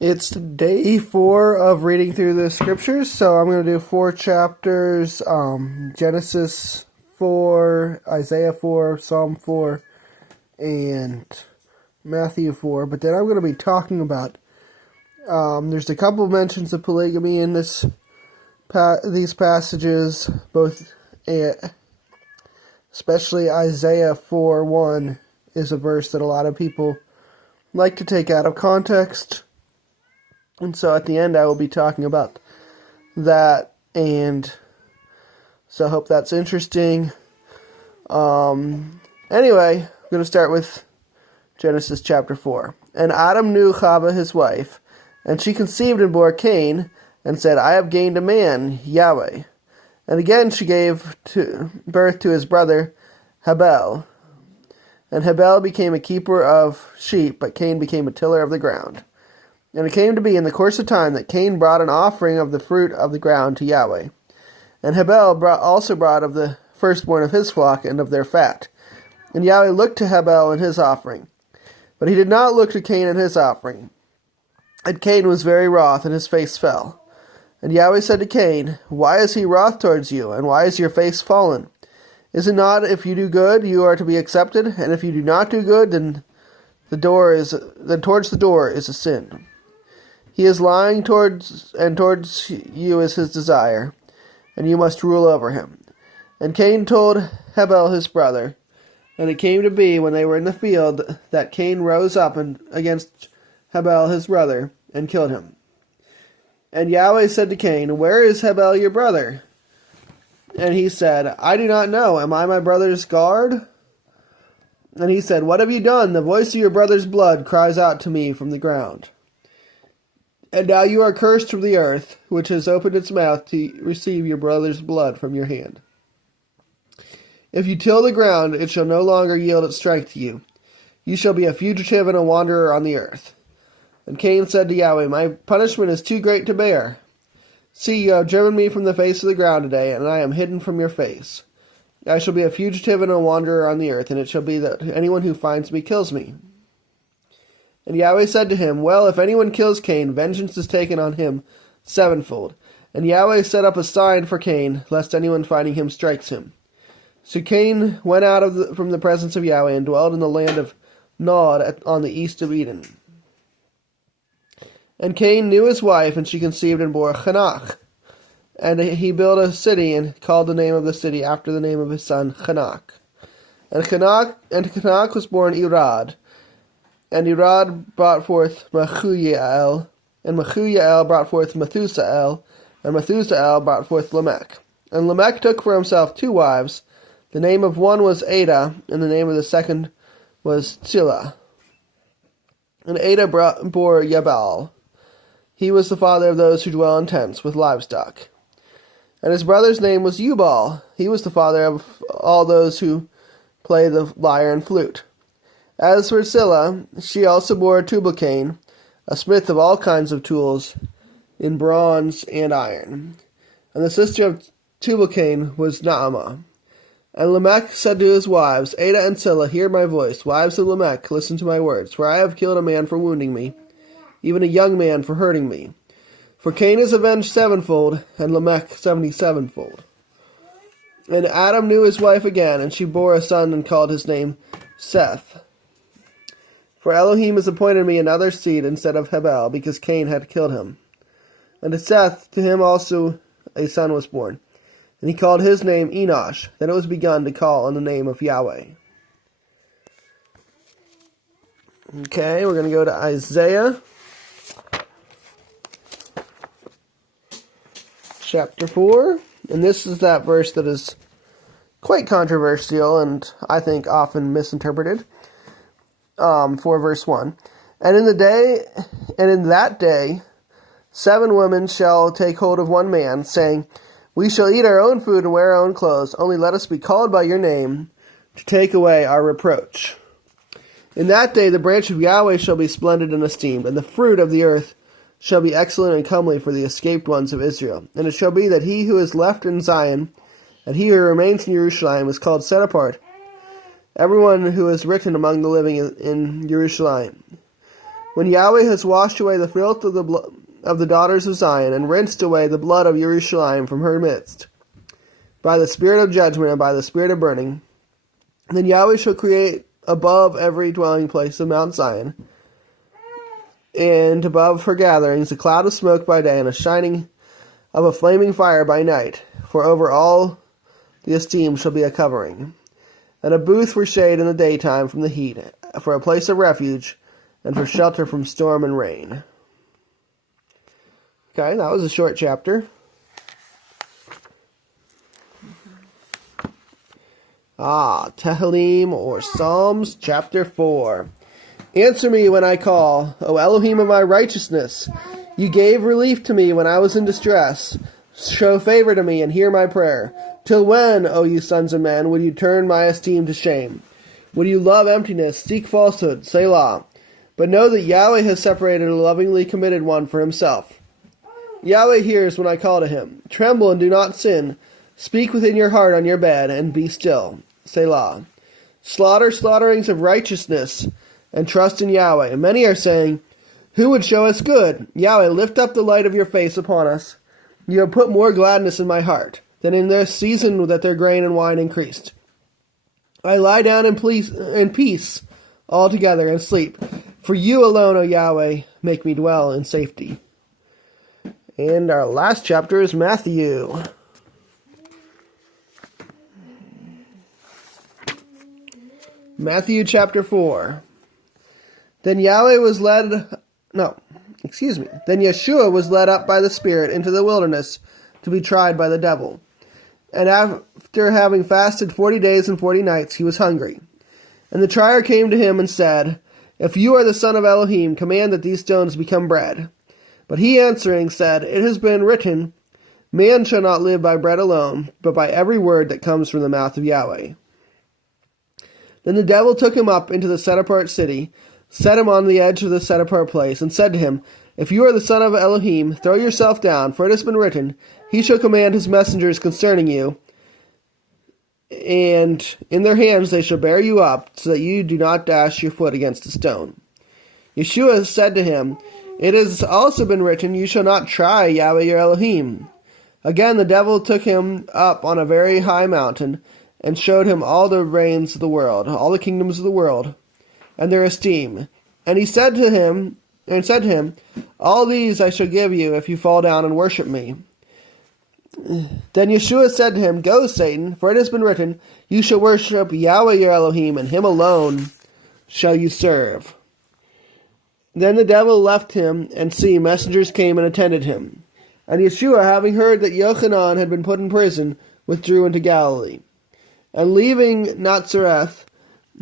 It's day 4 of reading through the scriptures, so I'm going to do 4 chapters, Genesis 4, Isaiah 4, Psalm 4, and Matthew 4, but then I'm going to be talking about, there's a couple mentions of polygamy in these passages, both, especially Isaiah 4:1 is a verse that a lot of people like to take out of context. And so at the end I will be talking about that, and so I hope that's interesting. Anyway, I'm going to start with Genesis chapter 4. And Adam knew Chava his wife, and she conceived and bore Cain, and said, I have gained a man, Yahweh. And again she gave birth to his brother Habel. And Habel became a keeper of sheep, but Cain became a tiller of the ground. And it came to be in the course of time that Cain brought an offering of the fruit of the ground to Yahweh. And Habel also brought of the firstborn of his flock and of their fat. And Yahweh looked to Habel and his offering, but he did not look to Cain and his offering. And Cain was very wroth, and his face fell. And Yahweh said to Cain, Why is he wroth towards you, and why is your face fallen? Is it not, if you do good, you are to be accepted, and if you do not do good, then towards the door is a sin. He is lying towards you is his desire, and you must rule over him. And Cain told Habel his brother, and it came to be when they were in the field that Cain rose up against Habel his brother, and killed him. And Yahweh said to Cain, Where is Habel your brother? And he said, I do not know. Am I my brother's guard? And he said, What have you done? The voice of your brother's blood cries out to me from the ground. And now you are cursed from the earth, which has opened its mouth to receive your brother's blood from your hand. If you till the ground, it shall no longer yield its strength to you. You shall be a fugitive and a wanderer on the earth. And Cain said to Yahweh, My punishment is too great to bear. See, you have driven me from the face of the ground today, and I am hidden from your face. I shall be a fugitive and a wanderer on the earth, and it shall be that anyone who finds me kills me. And Yahweh said to him, Well, if anyone kills Cain, vengeance is taken on him sevenfold. And Yahweh set up a sign for Cain, lest anyone finding him strikes him. So Cain went out from the presence of Yahweh, and dwelled in the land of Nod on the east of Eden. And Cain knew his wife, and she conceived and bore Chanach. And he built a city, and called the name of the city after the name of his son Chanach. And Chanach was born Irad. And Irad brought forth Mehujael, and Mehujael brought forth Methusael, and Methusael brought forth Lamech. And Lamech took for himself 2 wives. The name of one was Ada, and the name of the second was Zillah. And Ada bore Yabal. He was the father of those who dwell in tents with livestock. And his brother's name was Ubal. He was the father of all those who play the lyre and flute. As for Zillah, she also bore Tubal-Cain, a smith of all kinds of tools in bronze and iron. And the sister of Tubal-Cain was Naamah. And Lamech said to his wives, Ada and Zillah, hear my voice. Wives of Lamech, listen to my words. For I have killed a man for wounding me, even a young man for hurting me. For Cain is avenged sevenfold, and Lamech 77-fold. And Adam knew his wife again, and she bore a son and called his name Seth. For Elohim has appointed me another seed instead of Habel, because Cain had killed him. And to Seth, to him also a son was born. And he called his name Enosh. Then it was begun to call on the name of Yahweh. Okay, we're going to go to Isaiah chapter 4. And this is that verse that is quite controversial and I think often misinterpreted. 4 verse 1. And in that day 7 women shall take hold of one man, saying, We shall eat our own food and wear our own clothes, only let us be called by your name, to take away our reproach. In that day the branch of Yahweh shall be splendid and esteemed, and the fruit of the earth shall be excellent and comely for the escaped ones of Israel. And it shall be that he who is left in Zion, and he who remains in Jerusalem, is called set apart, everyone who is written among the living in Jerusalem. When Yahweh has washed away the filth of the daughters of Zion, and rinsed away the blood of Jerusalem from her midst, by the spirit of judgment and by the spirit of burning, then Yahweh shall create above every dwelling place of Mount Zion, and above her gatherings, a cloud of smoke by day, and a shining of a flaming fire by night. For over all the esteem shall be a covering, and a booth for shade in the daytime from the heat, for a place of refuge, and for shelter from storm and rain. Okay, that was a short chapter. Tehillim, or Psalms, chapter 4. Answer me when I call, O Elohim of my righteousness. You gave relief to me when I was in distress. Show favor to me and hear my prayer. Till when, O you sons of men, would you turn my esteem to shame? Would you love emptiness, seek falsehood, Selah? But know that Yahweh has separated a lovingly committed one for himself. Yahweh hears when I call to him. Tremble and do not sin. Speak within your heart on your bed, and be still. Selah. Slaughter slaughterings of righteousness, and trust in Yahweh. Many are saying, who would show us good? Yahweh, lift up the light of your face upon us. You have put more gladness in my heart than in their season that their grain and wine increased. I lie down in peace altogether and sleep. For you alone, O Yahweh, make me dwell in safety. And our last chapter is Matthew. Matthew chapter 4. Then Yeshua was led up by the Spirit into the wilderness to be tried by the devil. And after having fasted 40 days and 40 nights, he was hungry. And the trier came to him and said, If you are the Son of Elohim, command that these stones become bread. But he answering said, It has been written, Man shall not live by bread alone, but by every word that comes from the mouth of Yahweh. Then the devil took him up into the set-apart city, set him on the edge of the set-apart place, and said to him, If you are the Son of Elohim, throw yourself down, for it has been written, He shall command his messengers concerning you, and in their hands they shall bear you up, so that you do not dash your foot against a stone. Yeshua said to him, It has also been written, You shall not try Yahweh your Elohim. Again the devil took him up on a very high mountain, and showed him all the reigns of the world, all the kingdoms of the world, and their esteem. And he said to him, All these I shall give you if you fall down and worship me. Then Yeshua said to him, Go, Satan, for it has been written, You shall worship Yahweh your Elohim, and him alone shall you serve. Then the devil left him, and see, messengers came and attended him. And Yeshua, having heard that Yochanan had been put in prison, withdrew into Galilee. And leaving Nazareth,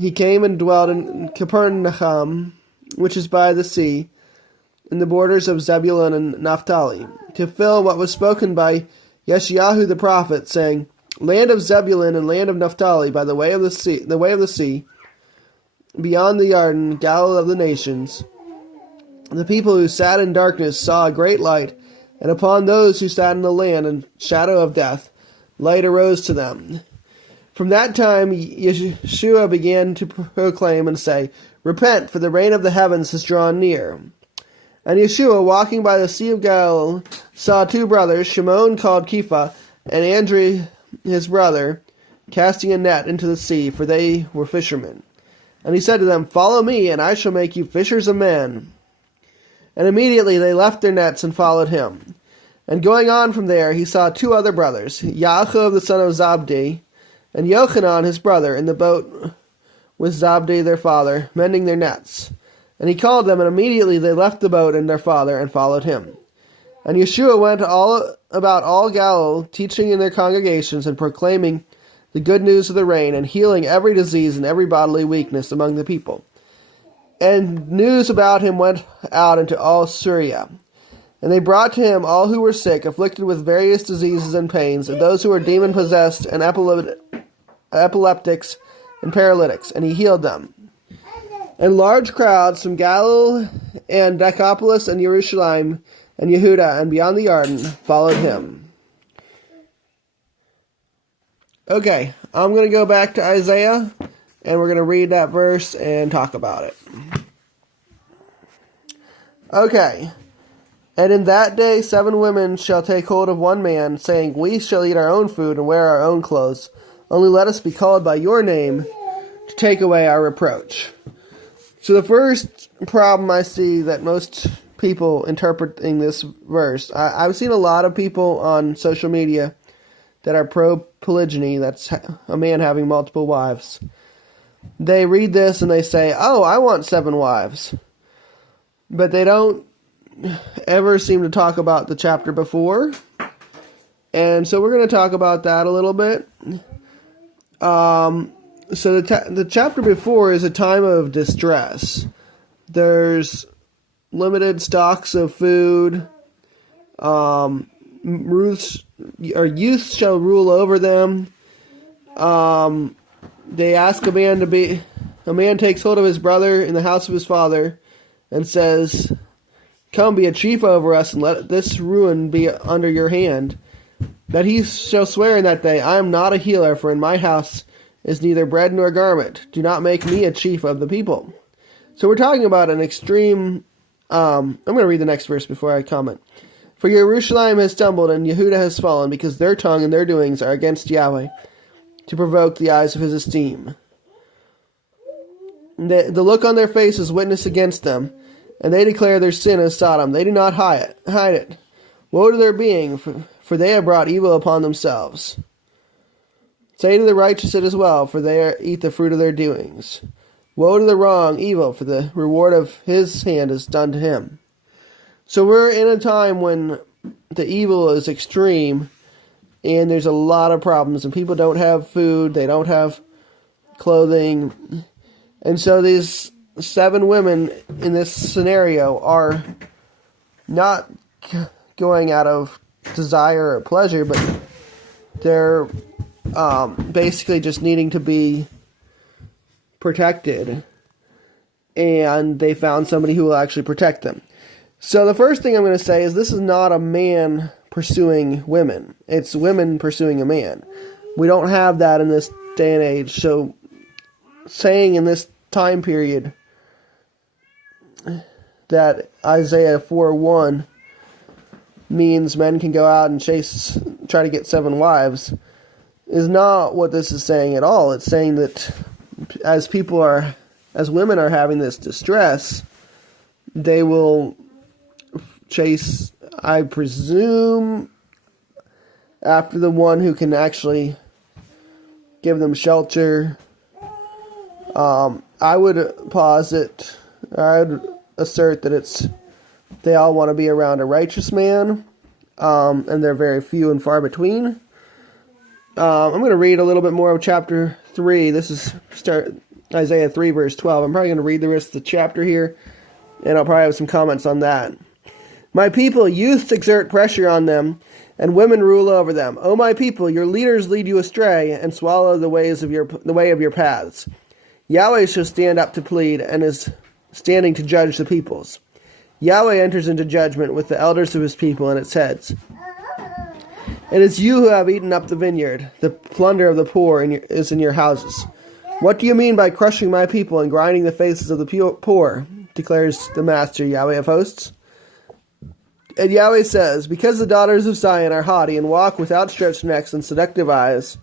he came and dwelt in Capernaum, which is by the sea, in the borders of Zebulun and Naphtali, to fill what was spoken by Yeshayahu the prophet, saying, Land of Zebulun and land of Naphtali, by the way of the sea, beyond the Jordan, Galilee of the nations. The people who sat in darkness saw a great light, and upon those who sat in the land and shadow of death, light arose to them. From that time Yeshua began to proclaim and say, Repent, for the reign of the heavens has drawn near. And Yeshua, walking by the Sea of Galilee, saw two brothers, Shimon called Kepha, and Andrew his brother, casting a net into the sea, for they were fishermen. And he said to them, Follow me, and I shall make you fishers of men. And immediately they left their nets and followed him. And going on from there, he saw two other brothers, Yaakov the son of Zabdi, and Yochanan his brother, in the boat with Zabdi their father, mending their nets. And he called them, and immediately they left the boat and their father, and followed him. And Yeshua went about all Galilee, teaching in their congregations, and proclaiming the good news of the reign, and healing every disease and every bodily weakness among the people. And news about him went out into all Syria. And they brought to him all who were sick, afflicted with various diseases and pains, and those who were demon-possessed, and epileptics, and paralytics, and he healed them. And large crowds from Galilee, and Decapolis, and Jerusalem, and Yehuda, and beyond the Jordan, followed him. Okay, I'm going to go back to Isaiah, and we're going to read that verse and talk about it. Okay. And in that day 7 women shall take hold of one man, saying, We shall eat our own food and wear our own clothes. Only let us be called by your name to take away our reproach. So the first problem I see that most people interpreting this verse, I've seen a lot of people on social media that are pro-polygyny, that's a man having multiple wives. They read this and they say, oh, I want 7 wives. But they don't ever seem to talk about the chapter before. And so we're going to talk about that a little bit. So the chapter before is a time of distress. There's limited stocks of food. Youth shall rule over them. They ask a man takes hold of his brother in the house of his father and says, Come, be a chief over us, and let this ruin be under your hand. That he shall swear in that day, I am not a healer, for in my house is neither bread nor garment. Do not make me a chief of the people. So we're talking about an extreme... I'm going to read the next verse before I comment. For Jerusalem has stumbled, and Yehudah has fallen, because their tongue and their doings are against Yahweh, to provoke the eyes of his esteem. The look on their face is witness against them, and they declare their sin as Sodom. They do not hide it. Woe to their being, for they have brought evil upon themselves. Say to the righteous it as well, for they eat the fruit of their doings. Woe to the wrong, evil, for the reward of his hand is done to him. So we're in a time when the evil is extreme, and there's a lot of problems, and people don't have food, they don't have clothing, and so these 7 women in this scenario are not going out of desire or pleasure, but they're basically just needing to be protected, and they found somebody who will actually protect them. So the first thing I'm going to say is this is not a man pursuing women. It's women pursuing a man. We don't have that in this day and age. So saying in this time period that Isaiah 4:1 means men can go out and try to get 7 wives is not what this is saying at all. It's saying that as women are having this distress, they will chase, I presume, after the one who can actually give them shelter. I would assert that they all want to be around a righteous man, and they're very few and far between. I'm going to read a little bit more of chapter 3. This is Isaiah 3, verse 12. I'm probably going to read the rest of the chapter here, and I'll probably have some comments on that. My people, youths exert pressure on them, and women rule over them. O my people, your leaders lead you astray, and swallow the way of your paths. Yahweh shall stand up to plead, and is standing to judge the peoples. Yahweh enters into judgment with the elders of his people and its heads. It is you who have eaten up the vineyard. The plunder of the poor is in your houses. What do you mean by crushing my people and grinding the faces of the poor? Declares the Master, Yahweh of hosts. And Yahweh says, because the daughters of Zion are haughty and walk with outstretched necks and seductive eyes,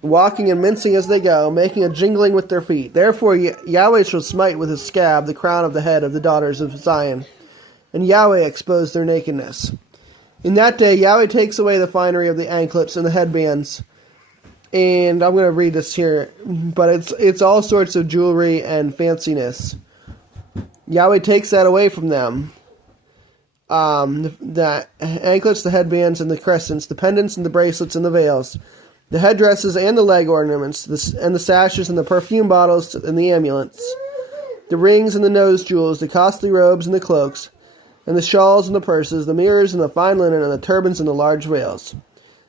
walking and mincing as they go, making a jingling with their feet. Therefore Yahweh shall smite with his scab the crown of the head of the daughters of Zion, and Yahweh expose their nakedness. In that day Yahweh takes away the finery of the anklets and the headbands. And I'm going to read this here, but it's all sorts of jewelry and fanciness. Yahweh takes that away from them. The anklets, the headbands, and the crescents, the pendants, and the bracelets, and the veils, the headdresses, and the leg ornaments, and the sashes, and the perfume bottles, and the amulets, the rings, and the nose jewels, the costly robes, and the cloaks, and the shawls, and the purses, the mirrors, and the fine linen, and the turbans, and the large veils.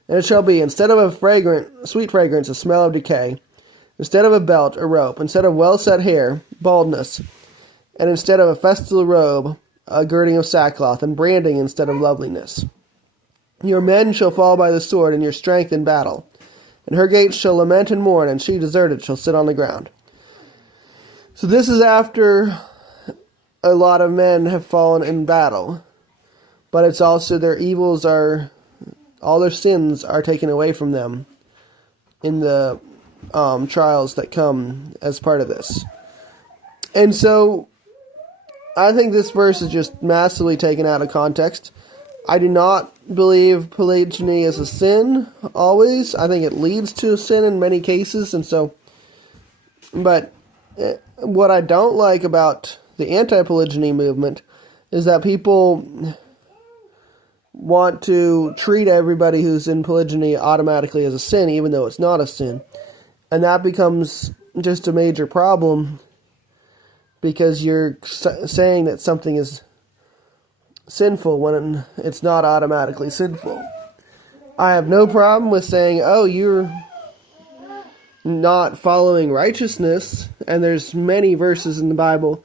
And it shall be, instead of a sweet fragrance, a smell of decay, instead of a belt, a rope, instead of well-set hair, baldness, and instead of a festal robe, a girding of sackcloth, and branding instead of loveliness. Your men shall fall by the sword, and your strength in battle. And her gates shall lament and mourn, and she deserted shall sit on the ground. So this is after a lot of men have fallen in battle. But it's also all their sins are taken away from them in the trials that come as part of this. And so, I think this verse is just massively taken out of context. I do not believe polygyny is a sin, always. I think it leads to a sin in many cases, but what I don't like about the anti-polygyny movement is that people want to treat everybody who's in polygyny automatically as a sin, even though it's not a sin. And that becomes just a major problem because you're saying that something is sinful when it's not automatically sinful. I have no problem with saying, oh, you're not following righteousness, and there's many verses in the Bible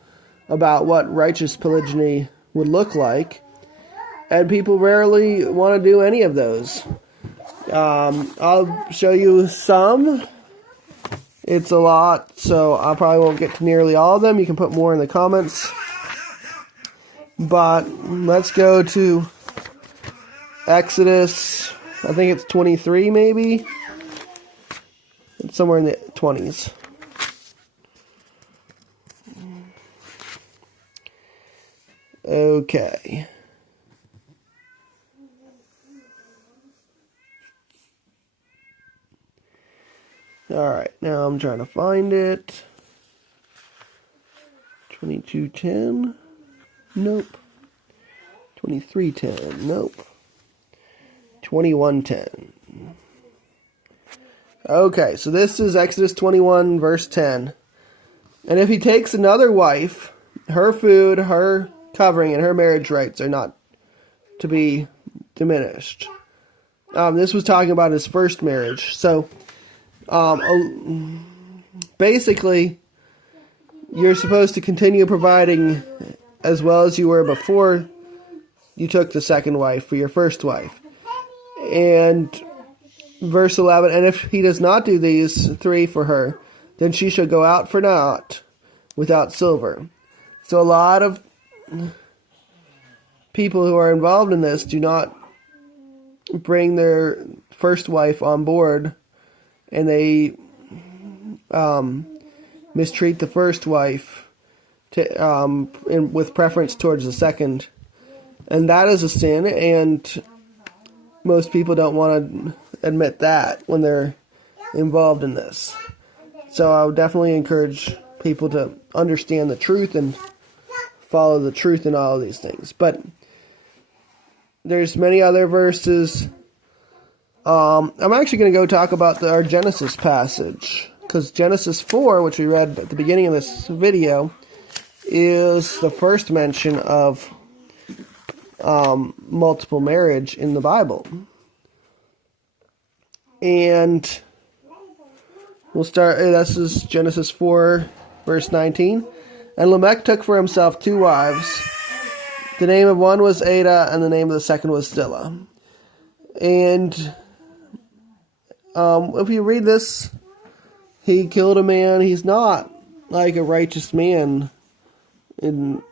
about what righteous polygyny would look like, and people rarely want to do any of those. I'll show you some. It's a lot, so I probably won't get to nearly all of them. You can put more in the comments. But let's go to Exodus, I think it's 23 maybe. It's somewhere in the 20s. Okay. Alright, now I'm trying to find it. 22:10. Nope. 23:10. Nope. 21:10. Okay, so this is Exodus 21, verse 10. And if he takes another wife, her food, her covering, and her marriage rights are not to be diminished. This was talking about his first marriage. So, basically, you're supposed to continue providing as well as you were before you took the second wife for your first wife. And verse 11, and if he does not do these three for her, then she shall go out for naught without silver. So a lot of people who are involved in this do not bring their first wife on board, and they mistreat the first wife with preference towards the second. And that is a sin, and most people don't want to admit that when they're involved in this. So I would definitely encourage people to understand the truth and follow the truth in all of these things. But there's many other verses. I'm actually going to go talk about our Genesis passage, because Genesis 4, which we read at the beginning of this video, is the first mention of multiple marriage in the Bible. And we'll start, this is Genesis 4, verse 19. And Lamech took for himself two wives. The name of one was Ada, and the name of the second was Zillah. And if you read this, he killed a man. He's not like a righteous man. And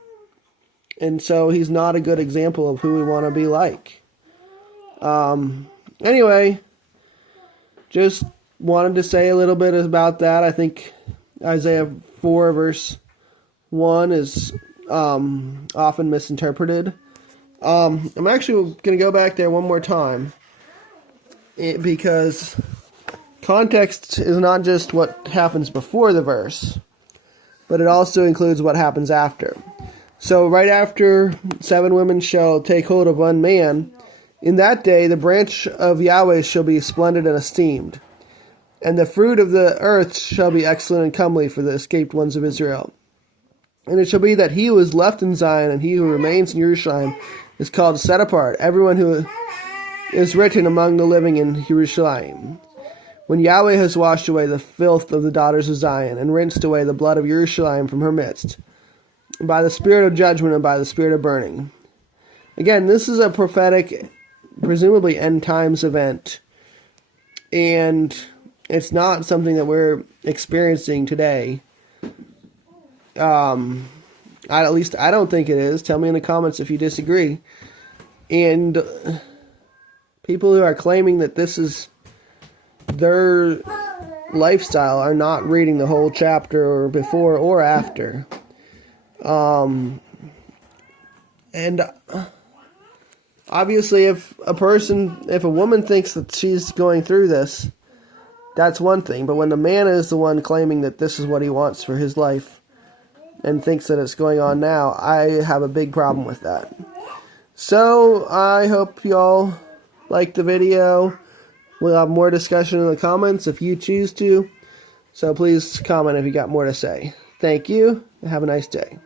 so he's not a good example of who we want to be like. Anyway, just wanted to say a little bit about that. I think Isaiah 4 verse 1 is often misinterpreted. I'm actually going to go back there one more time, because context is not just what happens before the verse, but it also includes what happens after. So right after 7 women shall take hold of one man, in that day the branch of Yahweh shall be splendid and esteemed, and the fruit of the earth shall be excellent and comely for the escaped ones of Israel. And it shall be that he who is left in Zion and he who remains in Jerusalem is called set apart, everyone who is written among the living in Jerusalem. When Yahweh has washed away the filth of the daughters of Zion, and rinsed away the blood of Jerusalem from her midst, by the spirit of judgment and by the spirit of burning. Again, this is a prophetic, presumably end times event, and it's not something that we're experiencing today. At least I don't think it is. Tell me in the comments if you disagree. And people who are claiming that this is their lifestyle are not reading the whole chapter or before or after. And obviously if a woman thinks that she's going through this, that's one thing. But when the man is the one claiming that this is what he wants for his life and thinks that it's going on now, I have a big problem with that. So I hope y'all liked the video. We'll have more discussion in the comments if you choose to. So please comment if you got more to say. Thank you, and have a nice day.